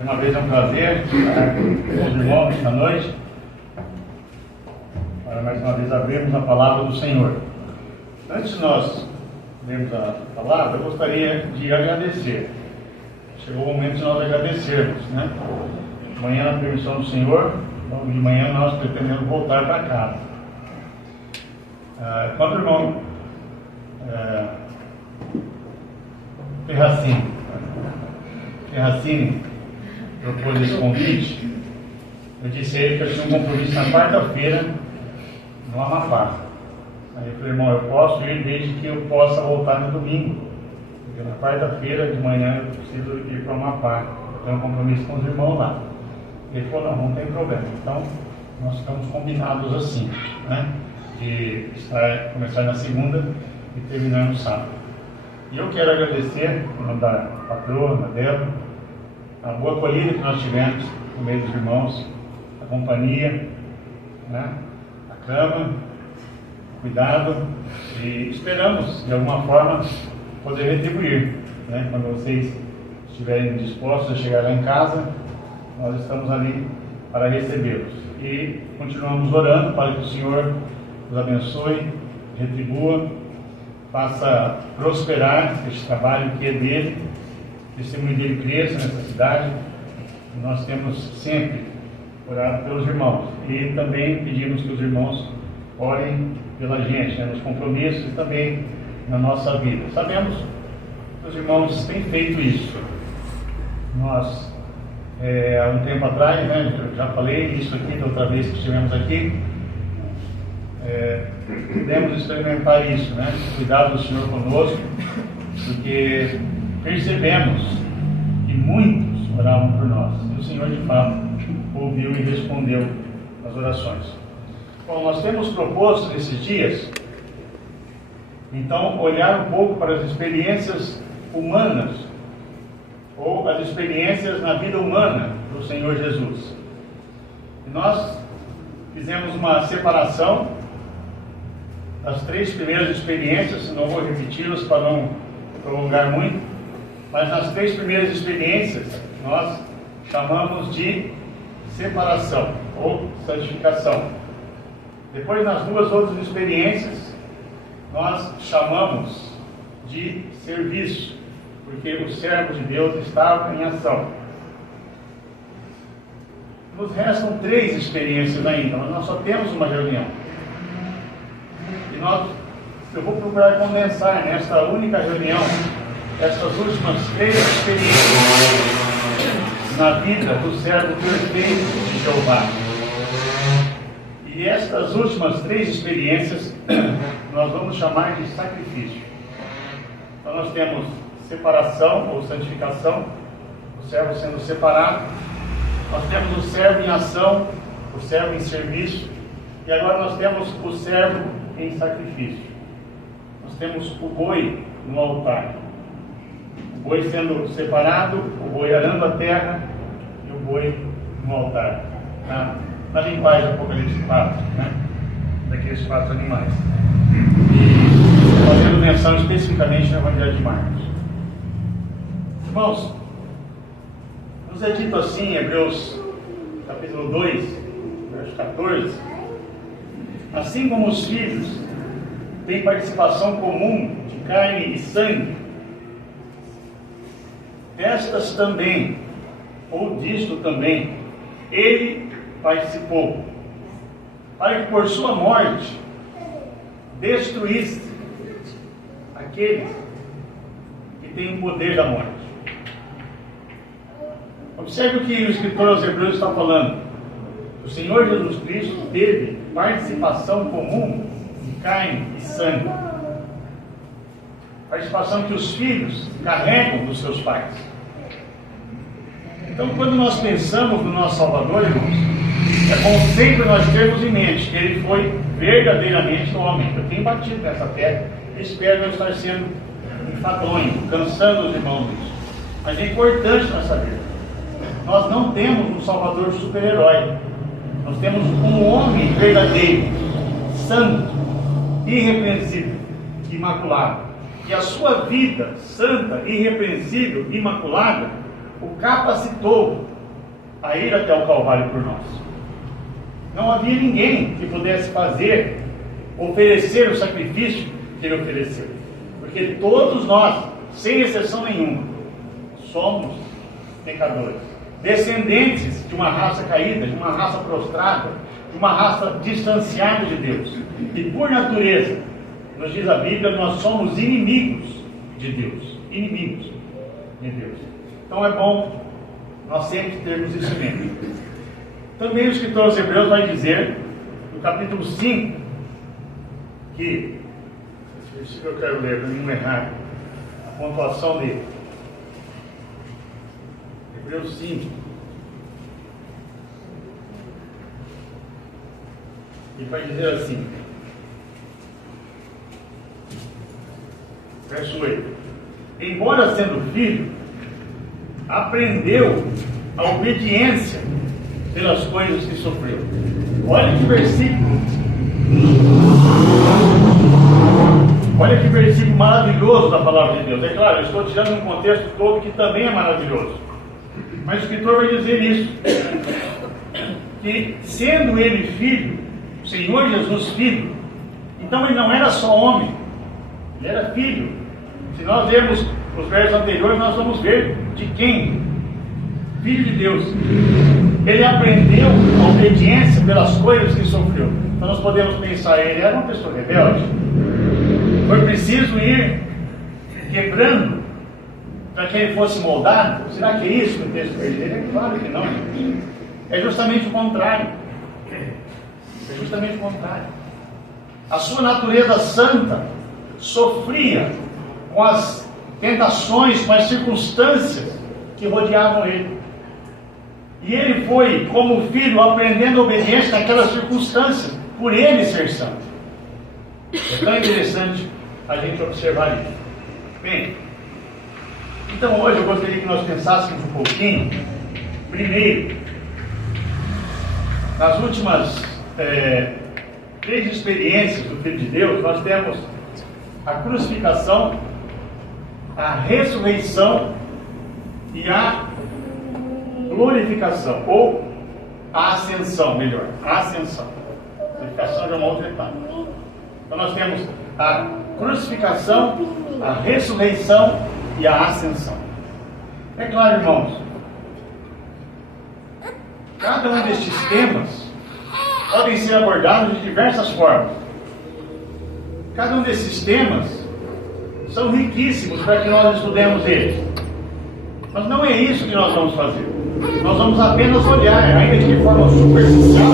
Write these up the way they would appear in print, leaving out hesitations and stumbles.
Uma vez é um prazer estar com os irmãos esta noite, para mais uma vez abrirmos a palavra do Senhor. Antes de nós lermos a palavra, eu gostaria de agradecer. Chegou o momento de nós agradecermos, né? Amanhã, na permissão do Senhor, de manhã nós pretendemos voltar para casa. Quando o irmão Ferracini propôs esse convite, eu disse a ele que eu tinha um compromisso na quarta-feira no Amapá. Aí eu falei, irmão, eu posso ir desde que eu possa voltar no domingo, porque na quarta-feira de manhã eu preciso ir para o Amapá, tenho um compromisso com os irmãos lá. Ele falou, não tem problema. Então nós ficamos combinados assim, né? De começar na segunda e terminar no sábado. E eu quero agradecer, em nome da patroa, dela, a boa acolhida que nós tivemos no meio dos irmãos, a companhia, né? A cama, o cuidado, e esperamos, de alguma forma, poder retribuir, né? Quando vocês estiverem dispostos a chegar lá em casa, nós estamos ali para recebê-los. E continuamos orando para que o Senhor os abençoe, retribua, faça prosperar este trabalho que é dele, que o testemunho dele cresça nessa cidade. Nós temos sempre orado pelos irmãos e também pedimos que os irmãos orem pela gente, né, nos compromissos e também na nossa vida. Sabemos que os irmãos têm feito isso. Nós, há um tempo atrás, né, eu já falei isso aqui da outra vez que estivemos aqui, podemos experimentar isso, né? O cuidado do Senhor conosco, porque percebemos que muitos oravam por nós e o Senhor de fato ouviu e respondeu as orações. Bom, nós temos proposto nesses dias então olhar um pouco para as experiências humanas ou as experiências na vida humana do Senhor Jesus. E nós fizemos uma separação das três primeiras experiências, não vou repeti-las para não prolongar muito, mas nas três primeiras experiências nós chamamos de separação ou santificação. Depois, nas duas outras experiências, nós chamamos de serviço, porque o servo de Deus estava em ação. Nos restam três experiências ainda, mas nós só temos uma reunião. Eu vou procurar condensar nesta única reunião essas últimas três experiências na vida do servo perfeito de Jeová. E estas últimas três experiências nós vamos chamar de sacrifício. Então nós temos separação ou santificação, o servo sendo separado. Nós temos o servo em ação, o servo em serviço. E agora nós temos o servo em sacrifício. Nós temos o boi no altar, o boi sendo separado, o boi arando a terra e o boi no altar, na linguagem do Apocalipse 4, né? Daqueles 4 animais, e fazendo menção especificamente na Evangelho de Marcos. Irmãos, nos é dito assim em Hebreus capítulo 2, verso 14: assim como os filhos têm participação comum de carne e sangue, destas também, ou disto também, ele participou, para que por sua morte destruísse aqueles que têm o poder da morte. Observe o que o escritor aos Hebreus está falando. O Senhor Jesus Cristo teve participação comum de carne e sangue. Participação que os filhos carregam dos seus pais. Então, quando nós pensamos no nosso Salvador, irmãos, é bom sempre nós termos em mente que ele foi verdadeiramente homem. Eu tenho batido nessa tecla e espero não estar sendo enfadonho, cansando os irmãos disso. Mas é importante nós saber. Nós não temos um Salvador super-herói. Nós temos um homem verdadeiro, santo, irrepreensível, imaculado. E a sua vida santa, irrepreensível, imaculada, o capacitou a ir até o Calvário por nós. Não havia ninguém que pudesse oferecer o sacrifício que ele ofereceu. Porque todos nós, sem exceção nenhuma, somos pecadores, descendentes de uma raça caída, de uma raça prostrada, de uma raça distanciada de Deus. E por natureza, nos diz a Bíblia, nós somos inimigos de Deus. Inimigos de Deus. Então é bom nós sempre termos isso em mente. Também o escritor aos Hebreus vai dizer, no capítulo 5, que, esse versículo eu quero ler para não errar a pontuação dele. Hebreus 5. Ele vai dizer assim, verso 8: embora sendo filho, aprendeu a obediência pelas coisas que sofreu. Olha que versículo, olha que versículo maravilhoso da palavra de Deus. É claro, eu estou tirando um contexto todo que também é maravilhoso, mas o escritor vai dizer isso, que sendo ele filho, o Senhor Jesus filho, então ele não era só homem, ele era filho. Se nós lermos os versos anteriores, nós vamos ver de quem? Filho de Deus. Ele aprendeu a obediência pelas coisas que sofreu. Então nós podemos pensar, ele era uma pessoa rebelde, foi preciso ir quebrando para que ele fosse moldado. Será que é isso que o texto vai dizer? É claro que não. É justamente o contrário. É justamente o contrário. A sua natureza santa sofria com as tentações, com as circunstâncias que rodeavam ele. E ele foi, como filho, aprendendo a obediência naquelas circunstâncias, por ele ser santo. É tão interessante a gente observar isso. Bem, então hoje eu gostaria que nós pensássemos um pouquinho, primeiro, nas últimas 3 experiências do Filho de Deus, nós temos a crucificação, a ressurreição e a glorificação, ou a ascensão, melhor, a ascensão. A glorificação já é uma outra etapa. Então nós temos a crucificação, a ressurreição e a ascensão. É claro, irmãos, cada um destes temas podem ser abordados de diversas formas. Cada um desses temas são riquíssimos para que nós estudemos eles. Mas não é isso que nós vamos fazer. Nós vamos apenas olhar, ainda que de forma superficial,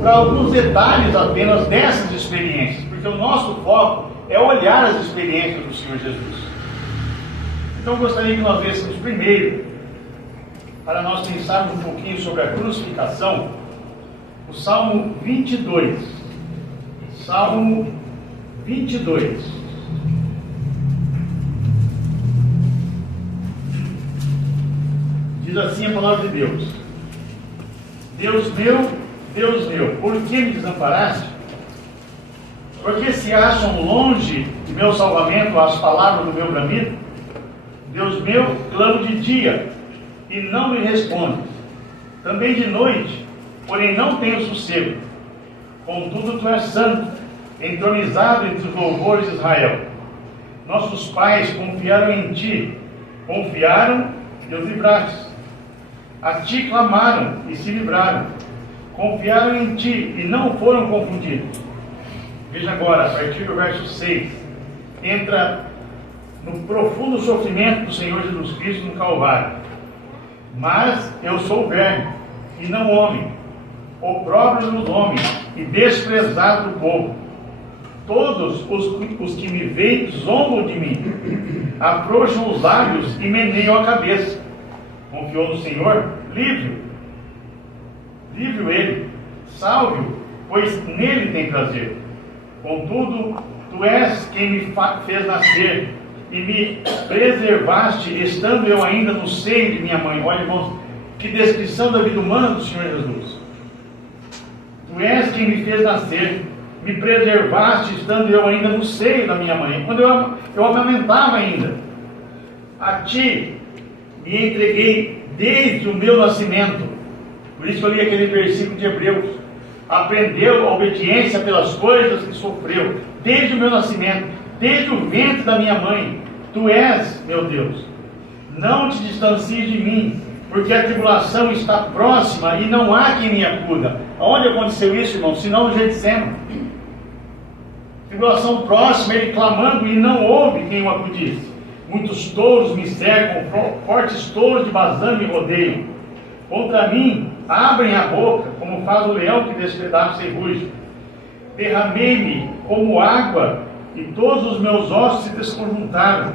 para alguns detalhes apenas dessas experiências, porque o nosso foco é olhar as experiências do Senhor Jesus. Então eu gostaria que nós lêssemos primeiro, para nós pensarmos um pouquinho sobre a crucificação, o Salmo 22. Salmo 22. Diz assim a palavra de Deus: Deus meu, por que me desamparaste? Porque se acham longe de meu salvamento as palavras do meu bramido? Deus meu, clamo de dia, e não me respondes. Também de noite, porém não tenho sossego. Contudo, tu és santo, entronizado entre os louvores de Israel. Nossos pais confiaram em ti, confiaram e os livraste. A ti clamaram e se livraram. Confiaram em ti e não foram confundidos. Veja agora, a partir do verso 6, entra no profundo sofrimento do Senhor Jesus Cristo no Calvário. Mas eu sou verme e não homem, opróbrio dos homens e desprezado do povo. Todos os que me veem zombam de mim, afrouxam os lábios e meneiam a cabeça. Confiou no Senhor? Livre-o ele, salve-o, pois nele tem prazer. Contudo, tu és quem me fez nascer e me preservaste, estando eu ainda no seio de minha mãe. Olha, irmãos, que descrição da vida humana do Senhor Jesus. Tu és quem me fez nascer, me preservaste, estando eu ainda no seio da minha mãe, quando eu amamentava ainda. A Ti me entreguei desde o meu nascimento. Por isso eu li aquele versículo de Hebreus. Aprendeu a obediência pelas coisas que sofreu, desde o meu nascimento, desde o ventre da minha mãe. Tu és, meu Deus. Não te distancies de mim, porque a tribulação está próxima e não há quem me acuda. Aonde aconteceu isso, irmão? Senão no Getsêmani. Tribulação próxima, ele clamando e não houve quem o acudisse. Muitos touros me cercam, fortes touros de Bazã me rodeiam. Contra mim abrem a boca, como faz o leão que despedaça e ruge. Derramei-me como água e todos os meus ossos se desconjuntaram.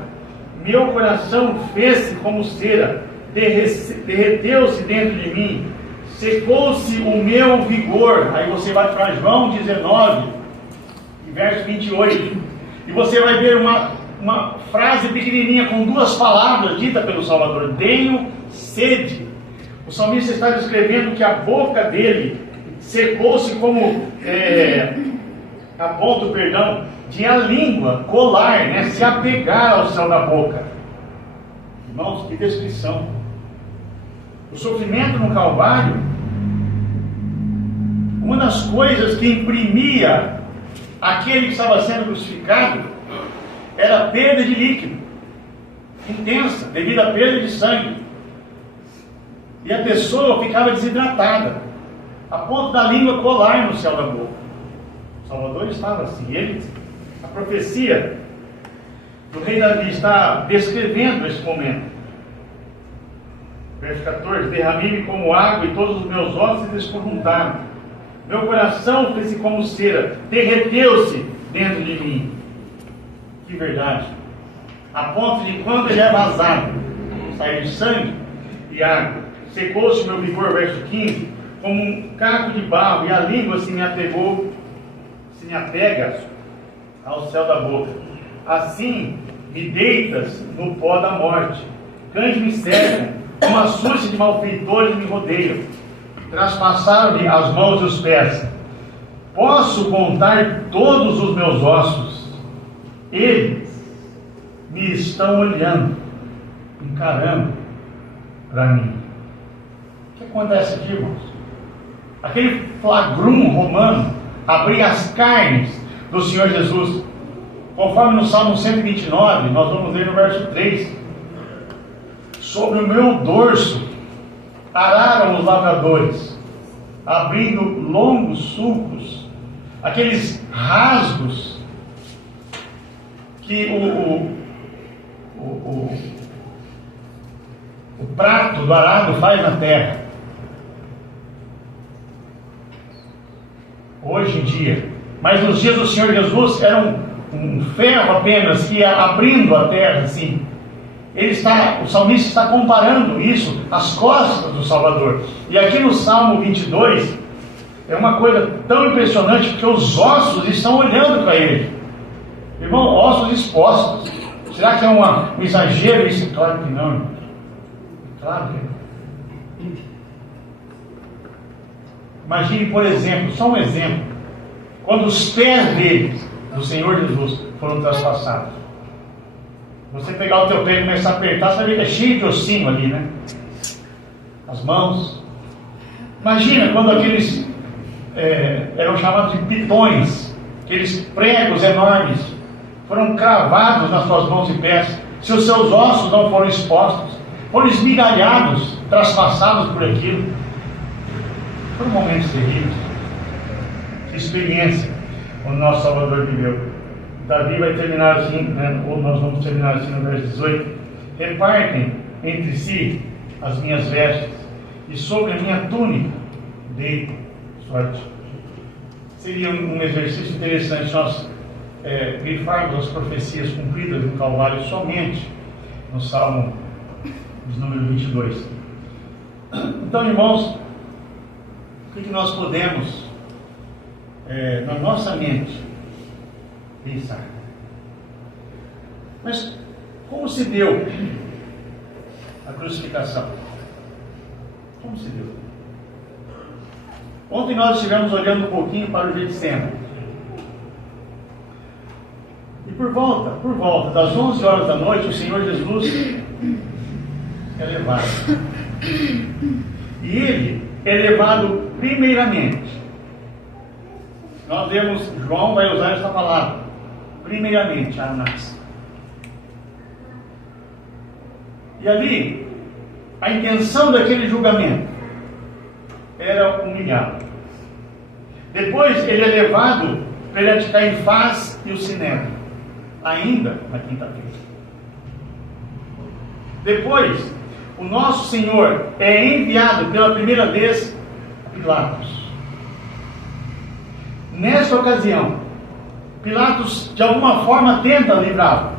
Meu coração fez-se como cera, derreteu-se dentro de mim, secou-se o meu vigor. Aí você vai para João 19, verso 28, e você vai ver uma frase pequenininha com duas palavras dita pelo Salvador: tenho sede. O salmista está descrevendo que a boca dele secou-se como a ponto, de a língua colar, né, se apegar ao céu da boca. Irmãos, que descrição! O sofrimento no Calvário, uma das coisas que imprimia aquele que estava sendo crucificado era a perda de líquido intensa, devido à perda de sangue. E a pessoa ficava desidratada, a ponto da língua colar no céu da boca. O Salvador estava assim. A profecia do rei Davi está descrevendo esse momento. Verso 14: derramei-me como água e todos os meus ossos se desconjuntaram. Meu coração fez-se como cera, derreteu-se dentro de mim. Que verdade! A ponto de quando ele é vazado, sair sangue e água. Secou-se o meu vigor, verso 15, como um caco de barro, e a língua se me apega ao céu da boca. Assim me deitas no pó da morte. Cães me cercam, uma súcia de malfeitores me rodeiam. Traspassaram-me as mãos e os pés. Posso contar todos os meus ossos. Eles me estão olhando, encarando para mim. O que acontece aqui, irmãos? Aquele flagrum romano abria as carnes do Senhor Jesus. Conforme no Salmo 129, nós vamos ler no verso 3. Sobre o meu dorso araram os lavradores, abrindo longos sulcos, aqueles rasgos que o prato do arado faz na terra. Hoje em dia, mas nos dias do Senhor Jesus era um ferro apenas que ia abrindo a terra assim. O salmista está comparando isso às costas do Salvador. E aqui no Salmo 22 é uma coisa tão impressionante, porque os ossos estão olhando para ele. Irmão, ossos expostos. Será que é um exagero isso? Claro que não. Claro que não. Imagine, por exemplo, só um exemplo, quando os pés dele, do Senhor Jesus, foram traspassados. Você pegar o teu pé e começar a apertar, você vai ver que é cheio de ossinho ali, né? As mãos. Imagina quando aqueles eram chamados de pitões, aqueles pregos enormes, foram cravados nas suas mãos e pés. Se os seus ossos não foram expostos, foram esmigalhados, traspassados por aquilo. Foram momentos terríveis. Que experiência o nosso Salvador viveu. Davi vai terminar assim, né? Ou nós vamos terminar assim no verso 18. Repartem entre si as minhas vestes, e sobre a minha túnica deitam sorte. Seria um exercício interessante nós grifarmos as profecias cumpridas no Calvário somente no Salmo de número 22. Então, irmãos, o que nós podemos na nossa mente pensar? Mas como se deu a crucificação? Como se deu? Ontem nós estivemos olhando um pouquinho para o Getsêmani. E por volta das 11 horas da noite, o Senhor Jesus é levado. E ele é levado primeiramente. Nós vemos, João vai usar essa palavra, primeiramente, Anás. E ali, a intenção daquele julgamento era humilhá-lo. Depois ele é levado para ele aticar em Faz e o Sinédrio, ainda na quinta-feira. Depois, o nosso Senhor é enviado pela primeira vez a Pilatos. Nesta ocasião, Pilatos de alguma forma tenta livrá-lo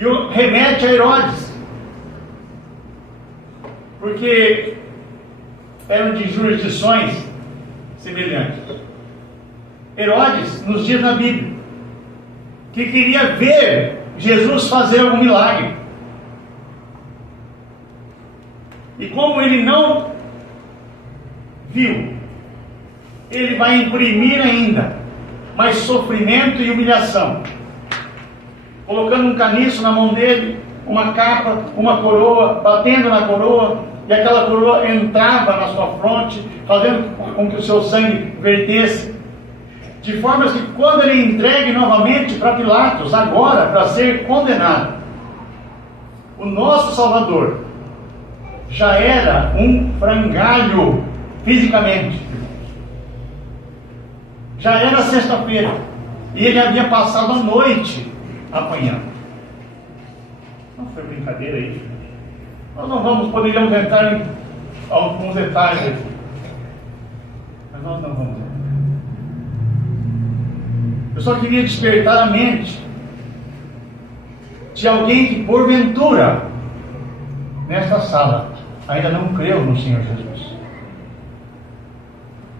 e o remete a Herodes, porque eram de jurisdições semelhantes. Herodes nos diz na Bíblia que queria ver Jesus fazer algum milagre. E como ele não viu, ele vai imprimir ainda mais sofrimento e humilhação, colocando um caniço na mão dele, uma capa, uma coroa, batendo na coroa, e aquela coroa entrava na sua fronte, fazendo com que o seu sangue vertesse, de forma que quando ele entregue novamente para Pilatos, agora para ser condenado, o nosso Salvador já era um frangalho fisicamente. Já era sexta-feira e ele havia passado a noite apanhando. Não foi brincadeira isso. Nós não poderíamos entrar em alguns detalhes aqui, mas nós não vamos entrar. Eu só queria despertar a mente de alguém que porventura nesta sala ainda não creu no Senhor Jesus,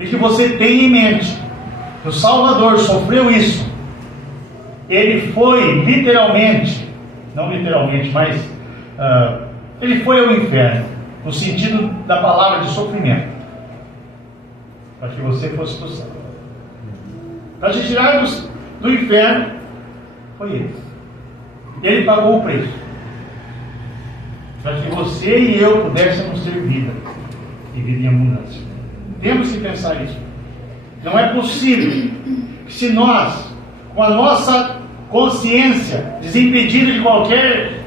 e que você tenha em mente que o Salvador sofreu isso. Ele foi literalmente, não literalmente, mas ele foi ao inferno, no sentido da palavra de sofrimento, para que você fosse para o céu. Para te tirar do inferno, foi ele. Ele pagou o preço, para que você e eu pudéssemos ter vida, e vida em abundância. Temos que pensar isso. Não é possível que, se nós, com a nossa consciência desimpedida de qualquer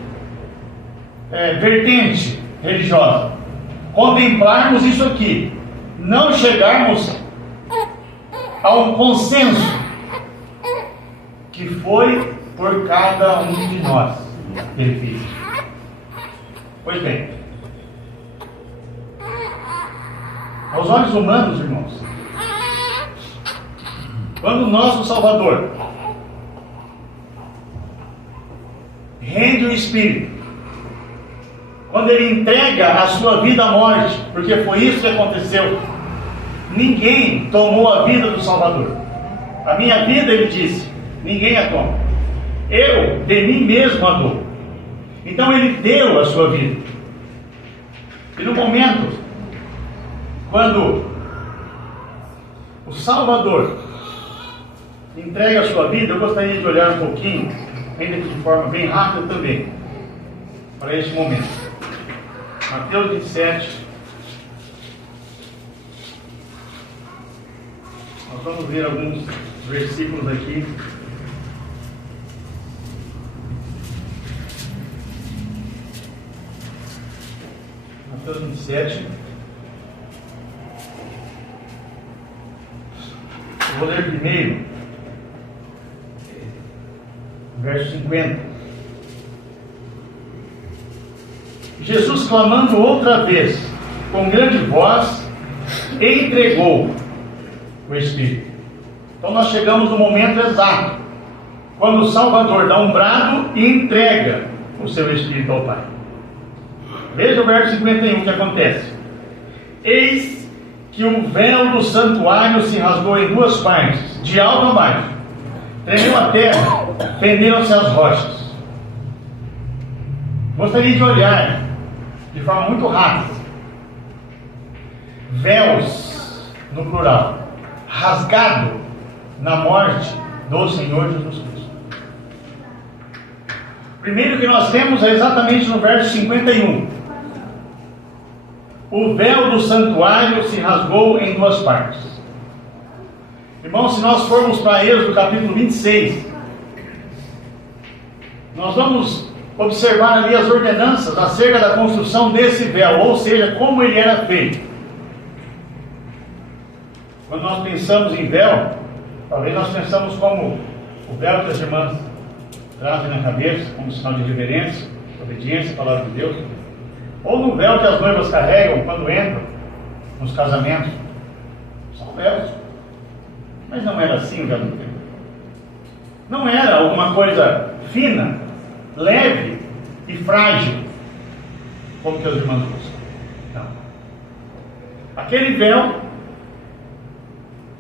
vertente religiosa, contemplarmos isso aqui, não chegarmos a um consenso que foi por cada um de nós que ele fez. Pois bem, aos olhos humanos, irmãos, quando o nosso Salvador rende o Espírito, quando ele entrega a sua vida à morte, porque foi isso que aconteceu, ninguém tomou a vida do Salvador. A minha vida, ele disse, ninguém a toma. Eu de mim mesmo a dou. Então ele deu a sua vida. E no momento, quando o Salvador entrega a sua vida, eu gostaria de olhar um pouquinho, ainda que de forma bem rápida também, para este momento. Mateus 27. Nós vamos ver alguns versículos aqui. Mateus 27. Eu vou ler primeiro verso 50. Jesus, clamando outra vez, com grande voz, entregou o Espírito. Então nós chegamos no momento exato, quando o Salvador dá um brado e entrega o seu Espírito ao Pai. Veja o verso 51, que acontece. Eis que o véu do santuário se rasgou em duas partes, de alto a baixo. Tremeu a terra, fenderam-se as rochas. Gostaria de olhar de forma muito rápida. Véus, no plural, rasgado na morte do Senhor Jesus Cristo. Primeiro que nós temos é exatamente no verso 51. o véu do santuário se rasgou em duas partes. Irmãos, se nós formos para Êxodo capítulo 26, nós vamos observar ali as ordenanças acerca da construção desse véu, ou seja, como ele era feito. Quando nós pensamos em véu, talvez nós pensamos como o véu que as irmãs trazem na cabeça, como sinal de reverência, obediência à palavra de Deus, ou no véu que as noivas carregam quando entram nos casamentos. São véus. Mas não era assim o véu do tempo. Não era alguma coisa fina, leve e frágil, como que os irmãos usam. Não. Aquele véu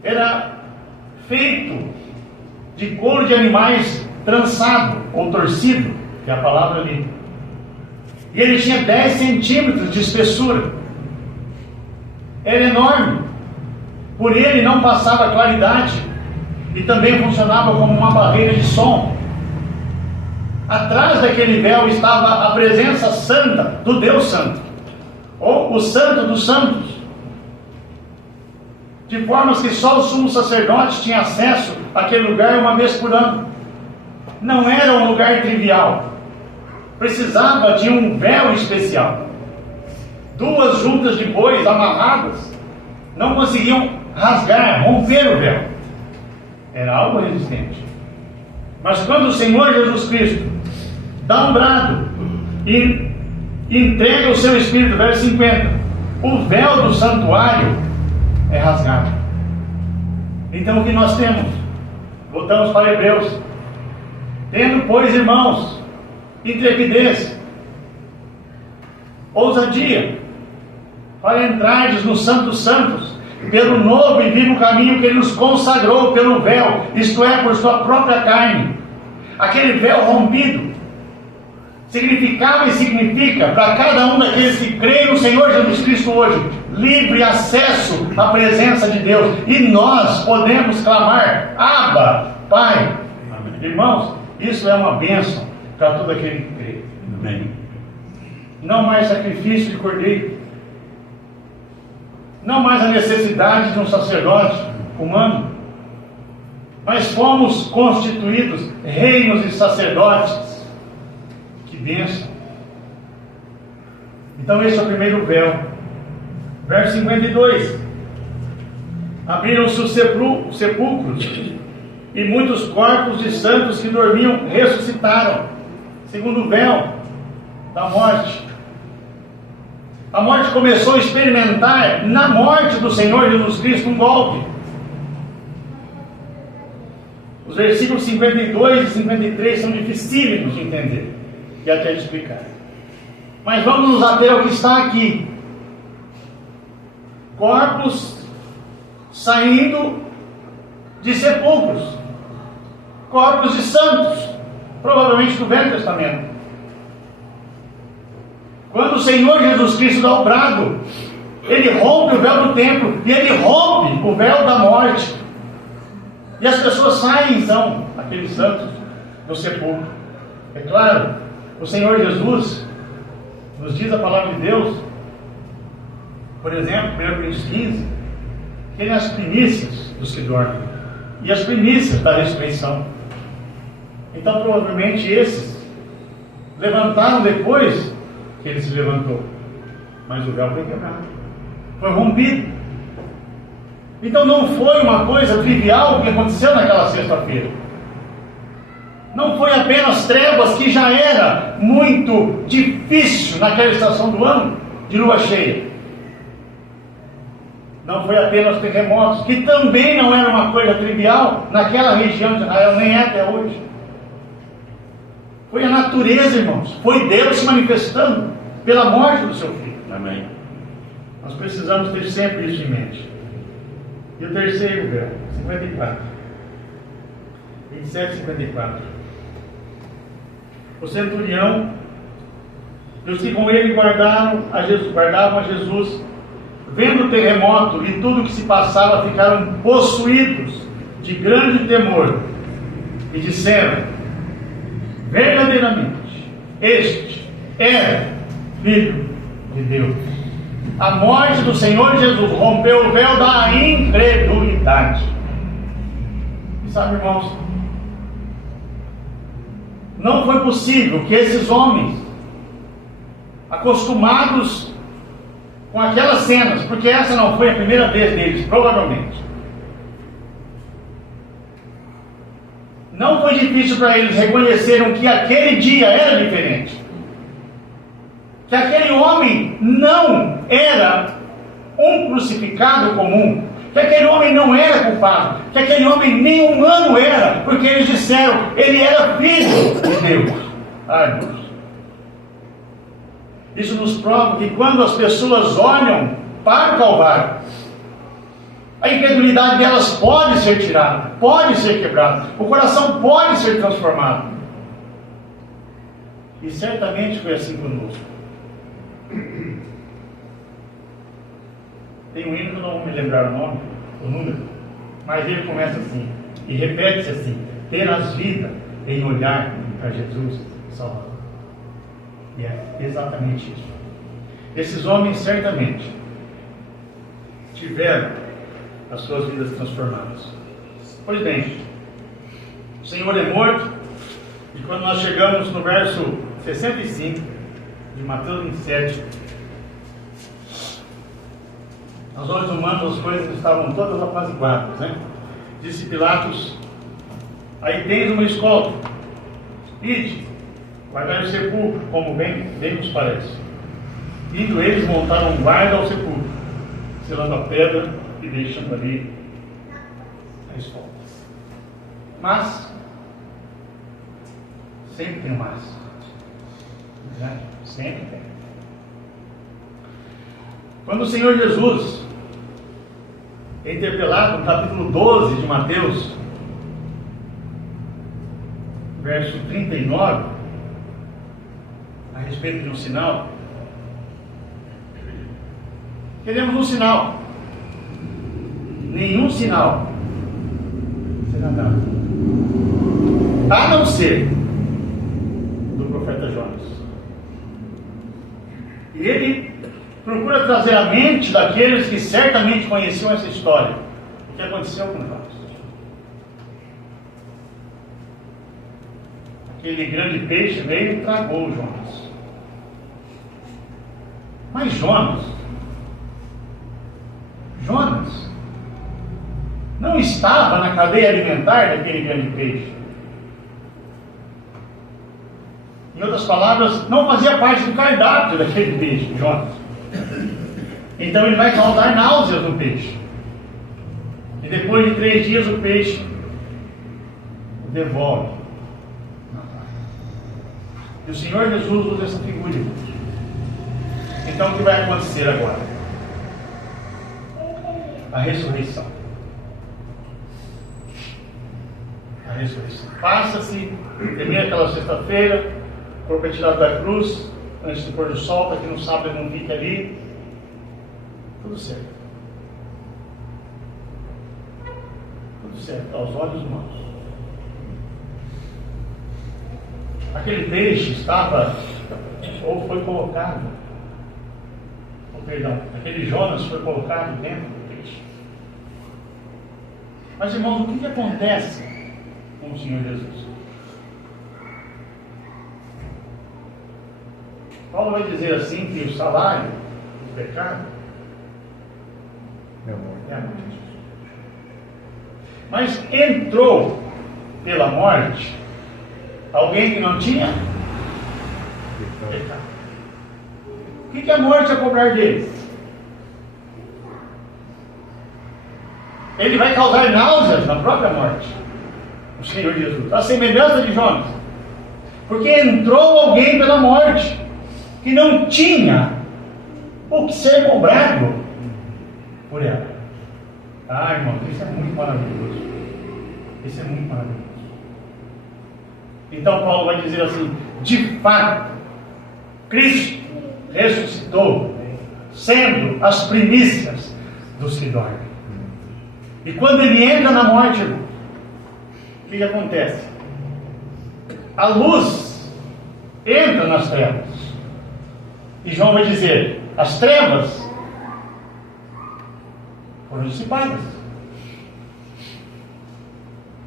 era feito de couro de animais trançado ou torcido, que é a palavra ali. E ele tinha 10 centímetros de espessura. Era enorme. Por ele não passava claridade e também funcionava como uma barreira de som. Atrás daquele véu estava a presença santa do Deus Santo, ou o Santo dos Santos, de formas que só o sumo sacerdote tinha acesso àquele lugar uma vez por ano. Não era um lugar trivial. Precisava de um véu especial. 2 juntas de bois amarradas não conseguiam rasgar, romper o véu. Era algo resistente. Mas quando o Senhor Jesus Cristo dá um brado e entrega o seu Espírito, verso 50, o véu do santuário é rasgado. Então o que nós temos? Voltamos para Hebreus. Tendo, pois, irmãos, intrepidez, ousadia, para entrardes no Santo dos Santos, pelo novo e vivo caminho que Ele nos consagrou pelo véu, isto é, por sua própria carne. Aquele véu rompido significava e significa para cada um daqueles que creem no Senhor Jesus Cristo hoje, livre acesso à presença de Deus. E nós podemos clamar: Abba, Pai. Amém. Irmãos, isso é uma bênção para todo aquele que crê. Amém. Não mais sacrifício de cordeiro, não mais a necessidade de um sacerdote humano, mas fomos constituídos reinos e sacerdotes. Que bênção! Então esse é o primeiro véu. Verso 52: abriram-se os sepulcros, e muitos corpos de santos que dormiam ressuscitaram. Segundo véu da morte. A morte começou a experimentar na morte do Senhor Jesus Cristo um golpe. Os versículos 52 e 53 são dificílimos de entender e até de explicar. Mas vamos nos ater ao que está aqui. Corpos saindo de sepulcros. Corpos de santos, provavelmente do Velho Testamento. Quando o Senhor Jesus Cristo dá o brado, Ele rompe o véu do templo e Ele rompe o véu da morte. E as pessoas saem então, aqueles santos, do sepulcro. É claro, o Senhor Jesus nos diz a palavra de Deus, por exemplo, 1 Coríntios 15, que Ele é as primícias dos que dormem e as primícias da ressurreição. Então provavelmente esses levantaram depois que Ele se levantou, mas o véu foi quebrado, foi rompido. Então não foi uma coisa trivial o que aconteceu naquela sexta-feira. Não foi apenas trevas, que já era muito difícil naquela estação do ano de lua cheia. Não foi apenas terremotos, que também não era uma coisa trivial naquela região de Israel, nem é até hoje. Foi a natureza, irmãos. Foi Deus se manifestando pela morte do seu filho. Amém. Nós precisamos ter sempre isso em mente. E o terceiro véu, 54. 27 e 54. O centurião e os que com ele guardavam a Jesus, vendo o terremoto e tudo o que se passava, ficaram possuídos de grande temor e disseram: verdadeiramente, este é Filho de Deus. A morte do Senhor Jesus rompeu o véu da incredulidade. E sabe, irmãos, não foi possível que esses homens, acostumados com aquelas cenas, porque essa não foi a primeira vez deles, provavelmente, não foi difícil para eles reconhecerem que aquele dia era diferente. Que aquele homem não era um crucificado comum. Que aquele homem não era culpado. Que aquele homem nem humano era. Porque eles disseram, ele era filho de Deus. Ai, Deus. Isso nos prova que quando as pessoas olham para o Calvário, a incredulidade delas pode ser tirada, pode ser quebrada, o coração pode ser transformado. E certamente foi assim conosco. Tem um hino que eu não vou me lembrar o nome, o número, mas ele começa assim, e repete-se assim: terás vida em olhar para Jesus Salvador. E é exatamente isso. Esses homens certamente tiveram as suas vidas transformadas. Pois bem, o Senhor é morto, e quando nós chegamos no verso 65 de Mateus 27, aos olhos humanos as coisas estavam todas apaziguadas, né? Disse Pilatos: aí tens uma escolta, ide, guardai o sepulcro, como bem nos parece. Indo eles, montaram um guarda ao sepulcro, selando a pedra e deixando ali a escolta. Mas sempre tem mais, né? Sempre tem. Quando o Senhor Jesus é interpelado no capítulo 12 de Mateus, verso 39, a respeito de um sinal, queremos um sinal. Nenhum sinal será dado, a não ser do profeta Jonas. E ele procura trazer à mente daqueles que certamente conheciam essa história o que aconteceu com Jonas. Aquele grande peixe veio e tragou Jonas. Mas Jonas não estava na cadeia alimentar daquele grande peixe. Em outras palavras, não fazia parte do cardápio daquele peixe, Jonas. Então ele vai causar náuseas no peixe. E depois de 3 dias o peixe o devolve. E o Senhor Jesus usa essa figura. Então o que vai acontecer agora? A ressurreição. A ressurreição. Passa-se, termina aquela sexta-feira, o corpo é tirado da cruz, antes do pôr do sol, para que no sábado não fique ali. Tudo certo. Tudo certo, aos olhos humanos. Aquele peixe estava, ou foi colocado, aquele Jonas foi colocado dentro do peixe. Mas, irmãos, o que acontece com o Senhor Jesus? Paulo vai dizer assim que o salário do pecado é a morte. Mas entrou pela morte alguém que não tinha pecado. O que a morte vai cobrar dele? Ele vai causar náuseas na própria morte, o Senhor Jesus, a semelhança de Jonas, porque entrou alguém pela morte que não tinha o que ser cobrado por ela. Ah, irmão, isso é muito maravilhoso. Isso é muito maravilhoso. Então Paulo vai dizer assim: de fato, Cristo ressuscitou, sendo as primícias dos que dormem. E quando ele entra na morte, o que acontece? A luz entra nas trevas. E João vai dizer: as trevas foram dissipadas.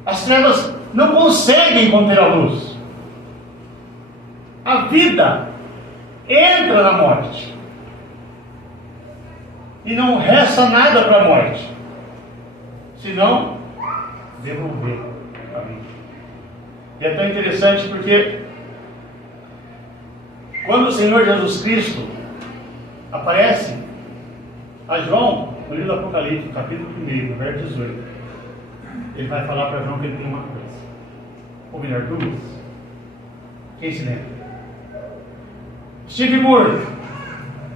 As trevas não conseguem conter a luz. A vida entra na morte. E não resta nada para a morte, senão devolver a vida. E é tão interessante porque quando o Senhor Jesus Cristo aparece a João, no livro do Apocalipse, capítulo 1, verso 18, ele vai falar para João que ele tem uma coisa, ou melhor, duas. Quem se lembra? Estive morto,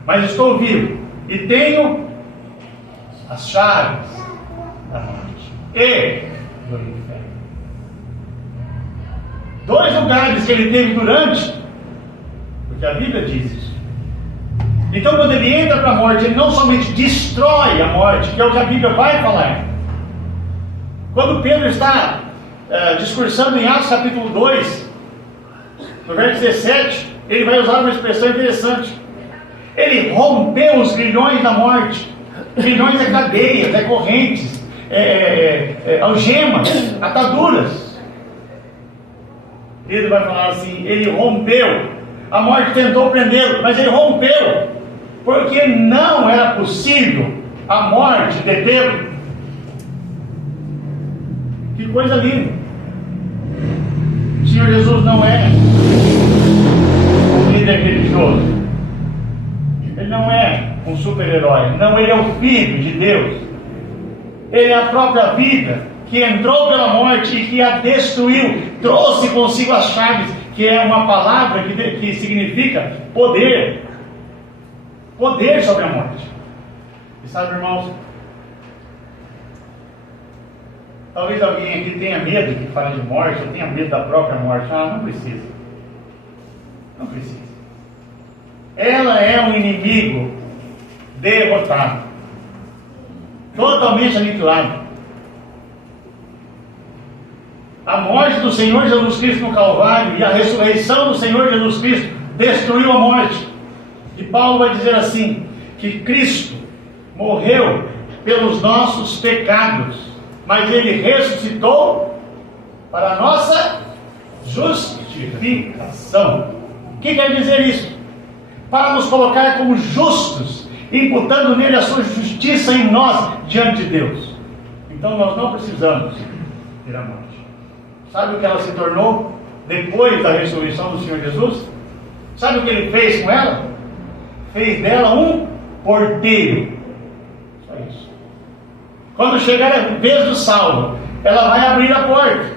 mas estou vivo, e tenho as chaves da morte e do inferno. Dois lugares que ele teve durante, porque a Bíblia diz isso. Então, quando ele entra para a morte, ele não somente destrói a morte, que é o que a Bíblia vai falar. Quando Pedro está discursando em Atos capítulo 2, no verso 17, ele vai usar uma expressão interessante. Ele rompeu os grilhões da morte. Grilhões é cadeias, é correntes, algemas, ataduras. Pedro vai falar assim, ele rompeu. A morte tentou prendê-lo, mas ele rompeu, porque não era possível a morte detê-lo. Que coisa linda! O Senhor Jesus não é um líder religioso. Ele não é um super-herói. Não, ele é o Filho de Deus. Ele é a própria vida que entrou pela morte e que a destruiu. Trouxe consigo as chaves, que é uma palavra que significa poder. Poder sobre a morte. E sabe, irmãos, talvez alguém aqui tenha medo que fale de morte, ou tenha medo da própria morte. Ah, não precisa. Não precisa. Ela é um inimigo derrotado, totalmente aniquilado. A morte do Senhor Jesus Cristo no Calvário e a ressurreição do Senhor Jesus Cristo destruiu a morte. E Paulo vai dizer assim, que Cristo morreu pelos nossos pecados, mas Ele ressuscitou para a nossa justificação. O que quer dizer isso? Para nos colocar como justos, imputando nele a sua justiça em nós, diante de Deus. Então nós não precisamos ter a morte. Sabe o que ela se tornou depois da ressurreição do Senhor Jesus? Sabe o que Ele fez com ela? Fez dela um porteiro. Só isso. Quando chegar a vez do salvo, ela vai abrir a porta,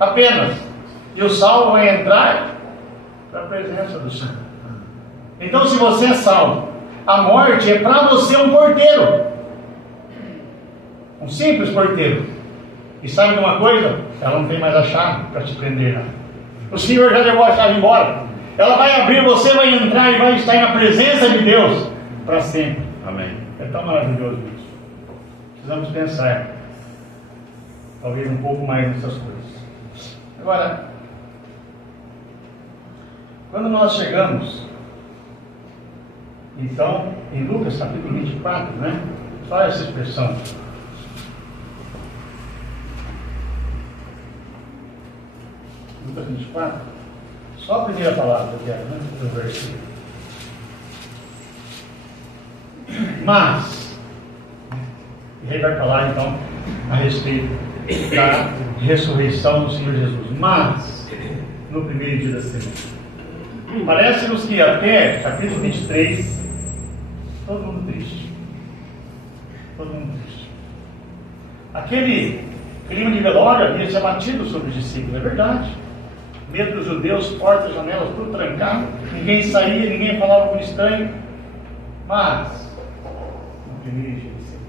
apenas. E o salvo vai entrar para a presença do Senhor. Então, se você é salvo, a morte é para você um porteiro. Um simples porteiro. E sabe de uma coisa? Ela não tem mais a chave para te prender. Não. O Senhor já levou a chave embora. Ela vai abrir, você vai entrar e vai estar na presença de Deus para sempre. Amém. É tão maravilhoso isso. Precisamos pensar, talvez um pouco mais nessas coisas. Agora, quando nós chegamos, então, em Lucas capítulo 24, né? Só essa expressão. Lucas 24, só a primeira palavra que eu quero, né? Do versículo. Mas, ele vai falar então a respeito da ressurreição do Senhor Jesus. Mas, no primeiro dia da semana. Parece-nos que até capítulo 23, todo mundo triste. Todo mundo triste. Aquele clima de velório havia se abatido sobre os discípulos, é verdade. Medo dos judeus, portas, janelas, tudo trancado. Ninguém saía, ninguém falava com estranho. Mas, no primeiro dia da semana.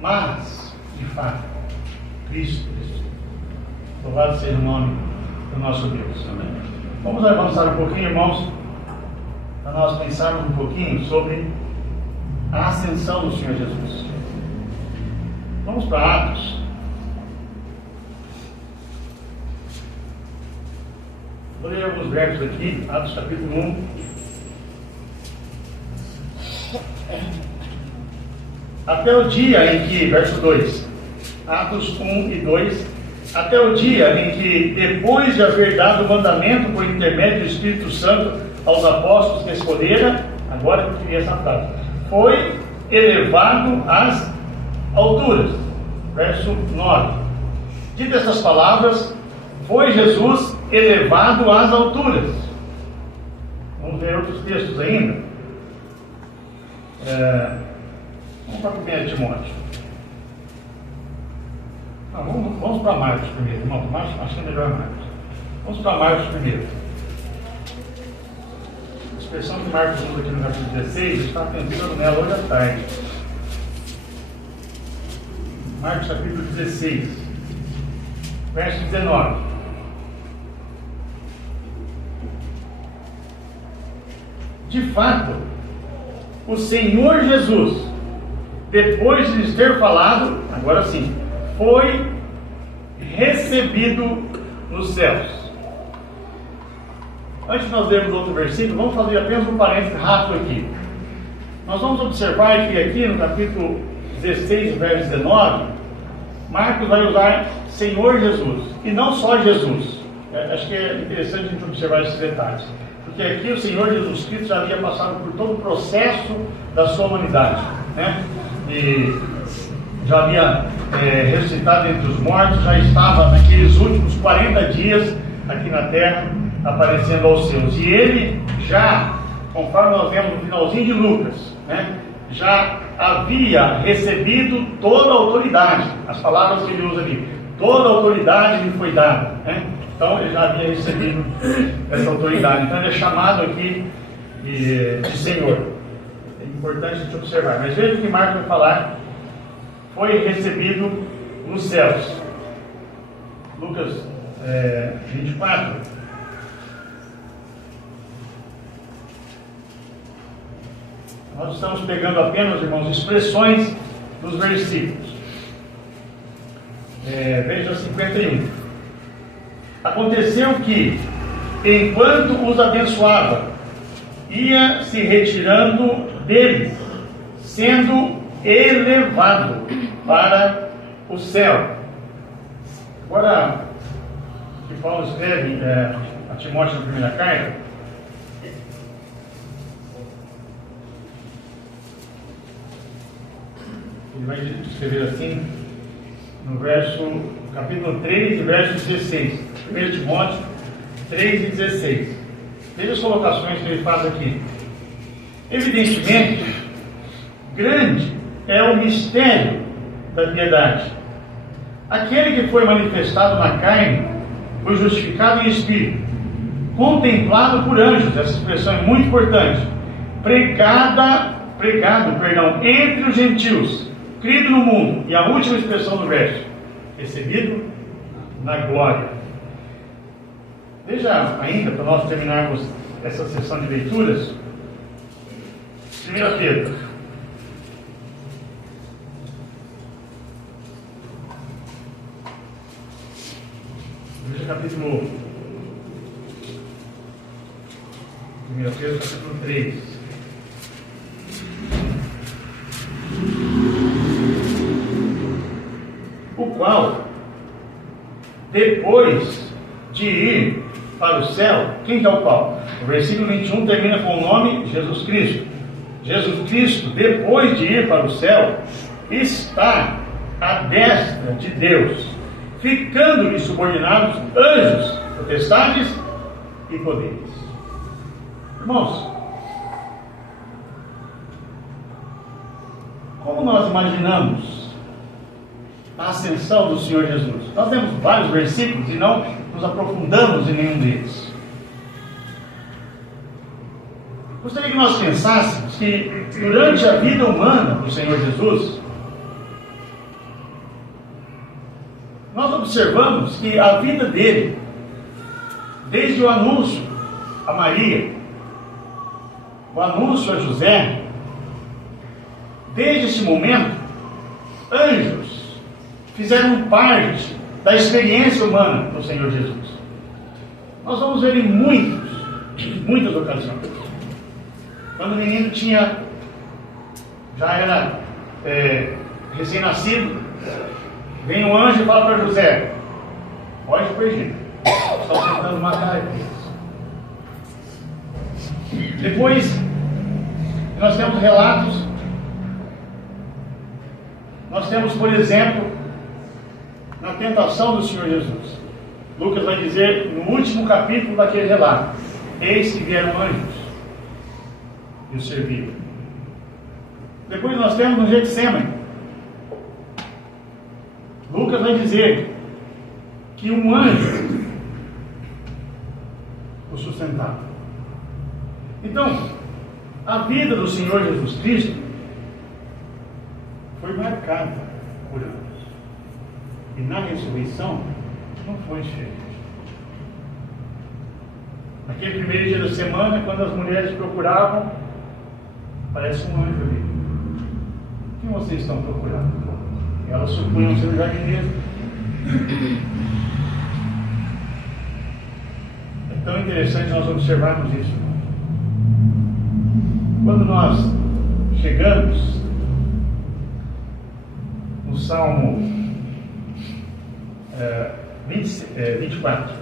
Mas, de fato, Cristo ressuscitou. Louvado seja o nome do nosso Deus. Amém. Vamos avançar um pouquinho, irmãos, para nós pensarmos um pouquinho sobre a ascensão do Senhor Jesus. Vamos para Atos. Vou ler alguns versos aqui, Atos capítulo 1. até o dia em que, verso 2, Atos 1 e 2, até o dia em que, depois de haver dado o mandamento por intermédio do Espírito Santo aos apóstolos que escolhera, agora eu queria essa frase, foi elevado às alturas. Verso 9. Dito essas palavras, foi Jesus elevado às alturas. Vamos ver outros textos ainda. Vamos para 1 Timóteo. Vamos para Marcos primeiro, irmão. Acho que é melhor Marcos. Vamos para Marcos primeiro. A expressão que Marcos usa aqui no capítulo 16, está pensando nela hoje à tarde. Marcos capítulo 16, verso 19. De fato, o Senhor Jesus, depois de lhes ter falado, agora sim, foi recebido nos céus. Antes de nós lermos outro versículo, vamos fazer apenas um parênteses rápido aqui. Nós vamos observar que aqui no capítulo 16, verso 19, Marcos vai usar Senhor Jesus, e não só Jesus. Acho que é interessante a gente observar esses detalhes, porque aqui o Senhor Jesus Cristo já havia passado por todo o processo da sua humanidade, né? E já havia ressuscitado entre os mortos, já estava naqueles últimos 40 dias aqui na terra, aparecendo aos seus. E ele já, conforme nós vemos no finalzinho de Lucas, né, já havia recebido toda a autoridade. As palavras que ele usa ali, toda a autoridade lhe foi dada, né? Então ele já havia recebido essa autoridade. Então ele é chamado aqui de Senhor. É importante a gente observar. Mas veja o que Marcos vai falar. Foi recebido nos céus. Lucas 24. Nós estamos pegando apenas, irmãos, expressões dos versículos. Veja 51. Aconteceu que, enquanto os abençoava, ia se retirando deles, sendo elevado para o céu. Agora, que Paulo escreve a Timóteo na primeira carta, ele vai escrever assim, no capítulo 3, verso 16. 1 Timóteo 3 e 16. Veja as colocações que ele faz aqui. Evidentemente, grande é o mistério da piedade. Aquele que foi manifestado na carne foi justificado em espírito, contemplado por anjos, essa expressão é muito importante, pregado, entre os gentios, crido no mundo, e a última expressão do verso, recebido na glória. Veja ainda, para nós terminarmos essa sessão de leituras, 1 Pedro. Veja capítulo 1 Pedro, capítulo 3. O qual, depois de ir para o céu, quem que é o qual? O versículo 21 termina com o nome Jesus Cristo. Jesus Cristo, depois de ir para o céu, está à destra de Deus, ficando-lhe subordinados anjos, potestades e poderes. Irmãos, como nós imaginamos a ascensão do Senhor Jesus? Nós temos vários versículos e não nos aprofundamos em nenhum deles. Gostaria que nós pensássemos que durante a vida humana do Senhor Jesus, nós observamos que a vida dele, desde o anúncio a Maria, o anúncio a José, desde esse momento, anjos fizeram parte da experiência humana do Senhor Jesus. Nós vamos ver em muitas ocasiões. Quando o menino já era recém-nascido, vem um anjo e fala para José: pode ir para o Egito, estão tentando matar eles. Depois, nós temos relatos, nós temos, por exemplo, na tentação do Senhor Jesus. Lucas vai dizer no último capítulo daquele relato: eis que vieram anjos e o serviram. Depois nós temos no Getsêmani, Lucas vai dizer que um anjo o sustentava. Então, a vida do Senhor Jesus Cristo foi marcada por anjos. E na ressurreição não foi diferente. Naquele primeiro dia da semana, quando as mulheres procuravam, aparece um anjo ali. Quem vocês estão procurando? Elas supunham ser o jardineiro. É tão interessante nós observarmos isso. Quando nós chegamos no Salmo 24.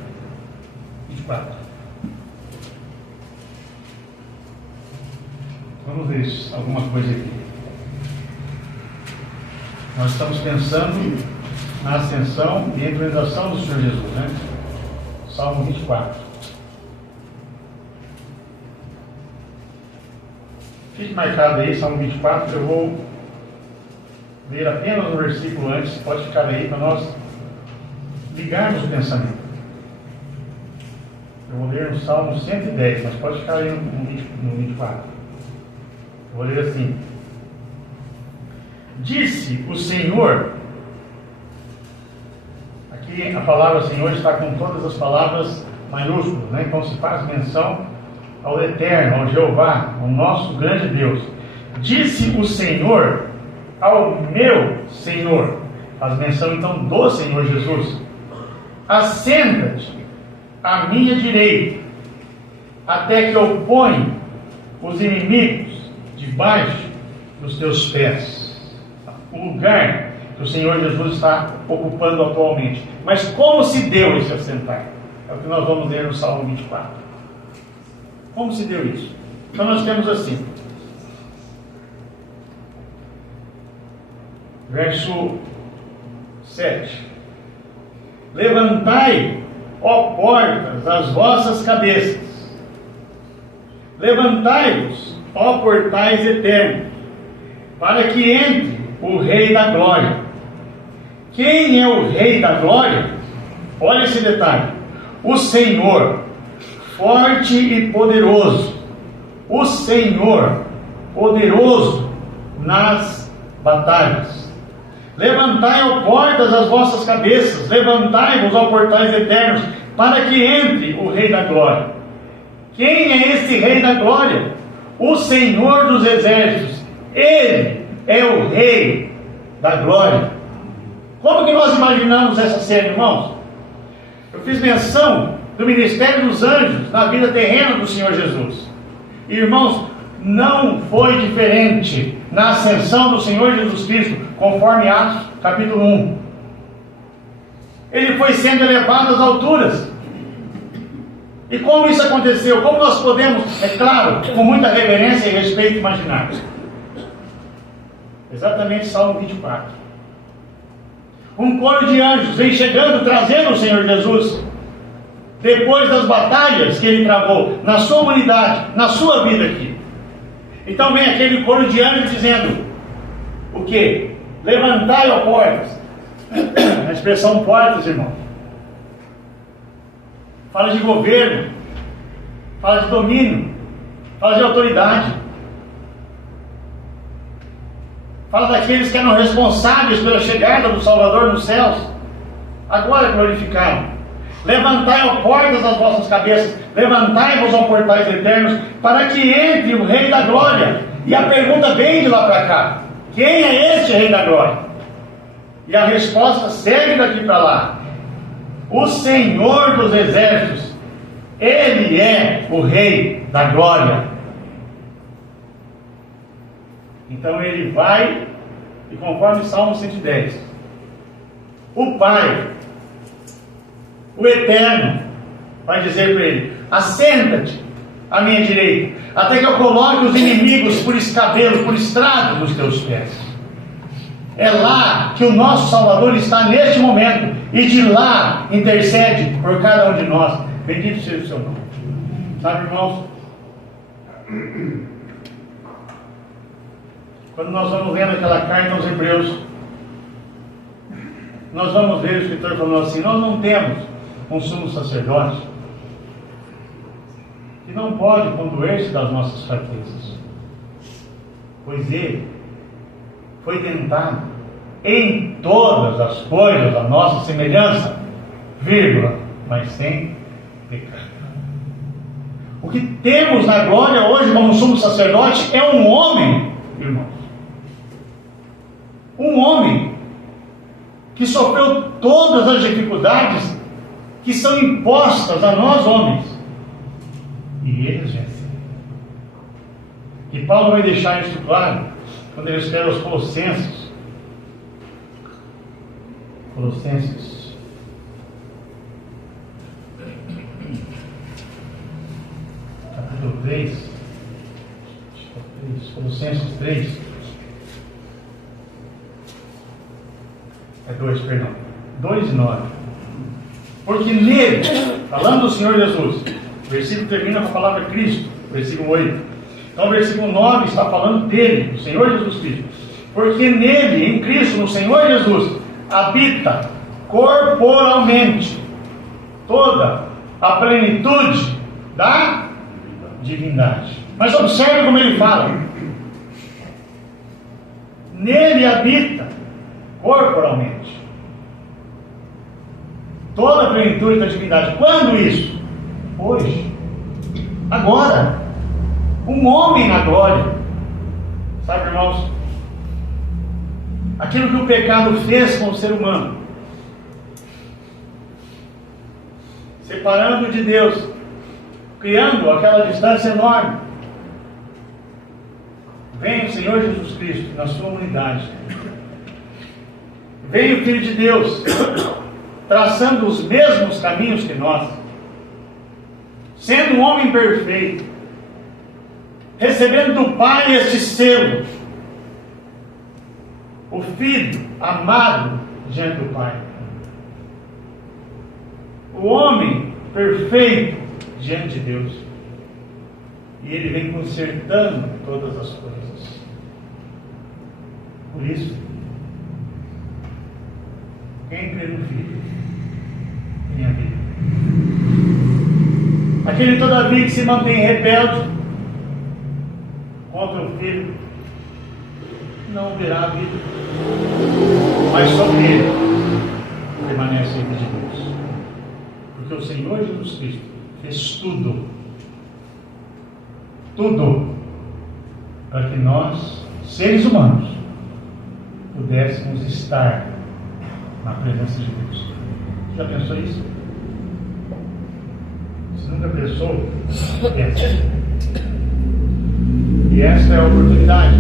Vamos ver alguma coisa aqui. Nós estamos pensando na ascensão e entronização do Senhor Jesus, né? Salmo 24. Fique marcado aí, Salmo 24, eu vou ler apenas um versículo antes, pode ficar aí para nós ligarmos o pensamento. Eu vou ler no Salmo 110, mas pode ficar aí no 24. Eu vou ler assim: disse o Senhor, aqui a palavra Senhor está com todas as palavras maiúsculas, né? Então se faz menção ao Eterno, ao Jeová, ao nosso grande Deus. Disse o Senhor ao meu Senhor, faz menção então do Senhor Jesus: assenta-te à minha direita, até que eu ponha os inimigos debaixo dos teus pés. O lugar que o Senhor Jesus está ocupando atualmente. Mas como se deu esse assentar? É o que nós vamos ler no Salmo 24. Como se deu isso? Então nós temos assim, verso 7: levantai, ó portas, as vossas cabeças, levantai-vos, ó portais eternos, para que entre o Rei da Glória. Quem é o Rei da Glória? Olha esse detalhe: o Senhor forte e poderoso, o Senhor poderoso nas batalhas. Levantai, ó portas, as vossas cabeças, levantai-vos, ó portais eternos, para que entre o Rei da Glória. Quem é esse Rei da Glória? O Senhor dos Exércitos. Ele é o Rei da Glória. Como que nós imaginamos essa cena, irmãos? Eu fiz menção do ministério dos anjos na vida terrena do Senhor Jesus. Irmãos, não foi diferente na ascensão do Senhor Jesus Cristo, conforme Atos capítulo 1. Ele foi sendo elevado às alturas. E como isso aconteceu? Como nós podemos, é claro, com muita reverência e respeito, imaginar? Exatamente Salmo 24. Um coro de anjos vem chegando, trazendo o Senhor Jesus, depois das batalhas que ele travou na sua humanidade, na sua vida aqui. Então vem aquele coro de anjos dizendo o quê? Levantai, ó portas. A expressão portas, irmão, fala de governo, fala de domínio, fala de autoridade, fala daqueles que eram responsáveis pela chegada do Salvador nos céus, agora glorificado. Levantai, ó portas, as vossas cabeças, levantai-vos, ó portais eternos, para que entre o Rei da Glória. E a pergunta vem de lá para cá: quem é este Rei da Glória? E a resposta segue daqui para lá: o Senhor dos Exércitos. Ele é o Rei da Glória. Então ele vai E conforme Salmo 110, o Pai, o Eterno, vai dizer para ele: assenta-te à minha direita, até que eu coloque os inimigos por escabelo, por estrado dos teus pés. É lá que o nosso Salvador está neste momento, e de lá intercede por cada um de nós. Bendito seja o seu nome. Sabe, irmãos, quando nós vamos lendo aquela carta aos Hebreus, nós vamos ver o escritor falando assim: nós não temos um sumo sacerdote que não pode condoer-se das nossas fraquezas, pois ele foi tentado em todas as coisas a nossa semelhança, vírgula, mas sem pecado. O que temos na glória hoje como sumo sacerdote é um homem, irmãos, um homem que sofreu todas as dificuldades que são impostas a nós homens, e eles vencem. E Paulo vai deixar isso claro quando ele escreve aos Colossenses, capítulo 3, Colossenses 3, 2 e 9. Porque nele, falando do Senhor Jesus, o versículo termina com a palavra Cristo, versículo 8. Então o versículo 9 está falando dele, do Senhor Jesus Cristo. Porque nele, em Cristo, no Senhor Jesus, habita corporalmente toda a plenitude da divindade. Mas observe como ele fala: nele habita corporalmente toda a plenitude da divindade. Quando isso? Hoje, agora, um homem na glória. Sabe, irmãos, aquilo que o pecado fez com o ser humano, separando de Deus, criando aquela distância enorme, vem o Senhor Jesus Cristo na sua unidade, vem o Filho de Deus traçando os mesmos caminhos que nós, sendo um homem perfeito, recebendo do Pai este selo, o Filho amado diante do Pai, o homem perfeito diante de Deus, e ele vem consertando todas as coisas. Por isso, quem crê no Filho tem a vida. Aquele, todavia, que se mantém rebelde contra o Filho não verá a vida, mas sobre ele permanece a vida de Deus, porque o Senhor Jesus Cristo fez tudo para que nós, seres humanos, pudéssemos estar na presença de Deus. Já pensou isso? Se nunca pensou, pensa. E esta é a oportunidade.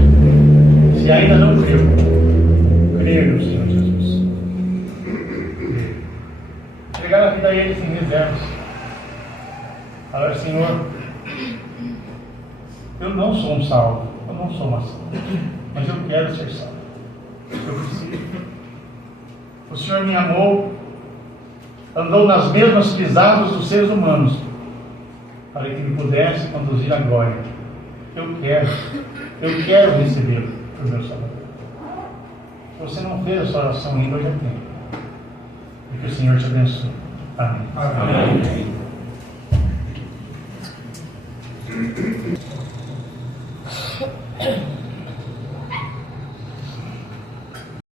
Se ainda não creu, crer no Senhor Jesus. Entregar a vida a Ele sem reservas. Falar: Senhor, eu não sou um salvo, eu não sou uma salva, mas eu quero ser salvo. Eu preciso. O Senhor me amou, andou nas mesmas pisadas dos seres humanos, para que me pudesse conduzir à glória. Eu quero recebê-lo por meu Salvador. Se você não fez essa oração ainda, hoje é tempo. E que o Senhor te abençoe. Amém. Amém.